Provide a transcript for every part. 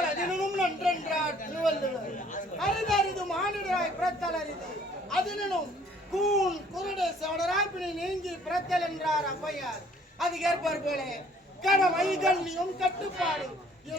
பிறத்தல் அதினும் நன்றென்றார் திருவள்ளுவர். அரிதறிது மானிடராய் பிறத்தல் அரிது அதினும் கூன் குருடு சவணராய் பிணை நீங்கி பிறத்தல் என்றார் ஔவையார். அதுக்கேற்பார் போல கடமை கண்ணியும் கட்டுப்பாடு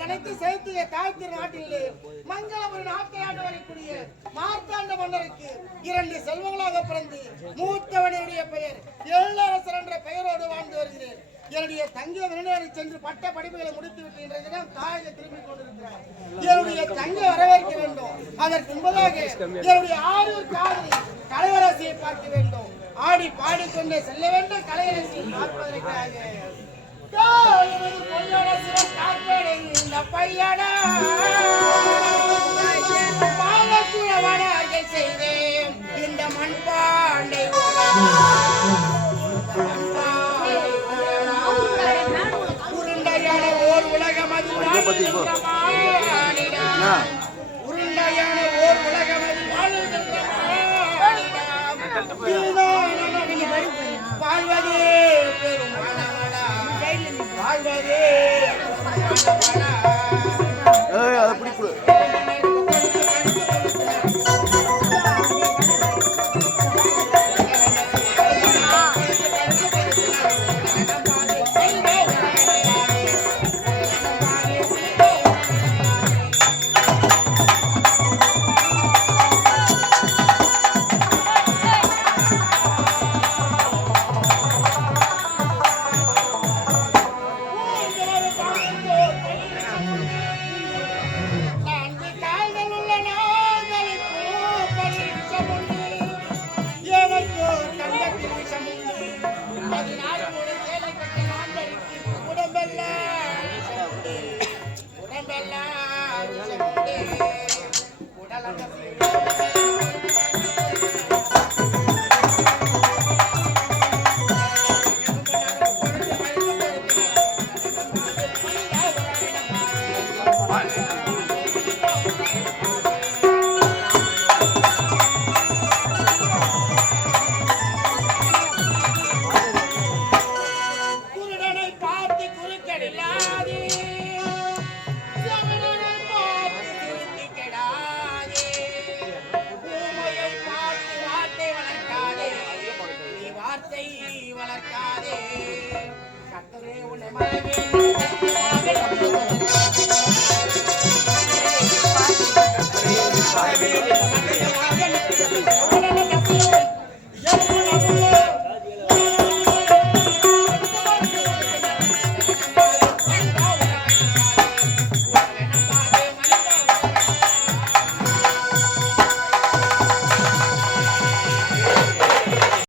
அனைத்து சேர்த்து தாழ்த்திரு நாட்டிலே மங்களபுரி நாட்டை ஆண்டு வரக்கூடிய மார்த்தாண்ட மன்னருக்கு 2 செல்வங்களாக பிறந்து மூத்தவனுடைய பெயர் எழிலரசர் என்ற பெயரோடு வாழ்ந்து வருகிறேன். என்னுடைய தங்கை வெளிநாடு சென்று பட்ட படிப்புகளை முடித்து விட்டு இன்றைய தினம் தாயை திரும்பிக் கொண்டிருக்கிறார். என்னுடைய தங்கை வரவேற்க வேண்டும். அதற்கு முன்பதாக என்னுடைய ஆரூர் காதலி கலையரசியை பார்க்க வேண்டும். ஆடி பாடிக்கொண்டே செல்ல வேண்டும். கலையரசியை பார்ப்பதற்காக இந்த பையனா செய்தேன் இந்த மண்பாண்டை உருண்டையான ஓர் உலகம் அது உருண்டையான ஓர் உலகம் அது வாழ்வதே பெரும் வாழ்வதே அப்படி வளர்க்காதே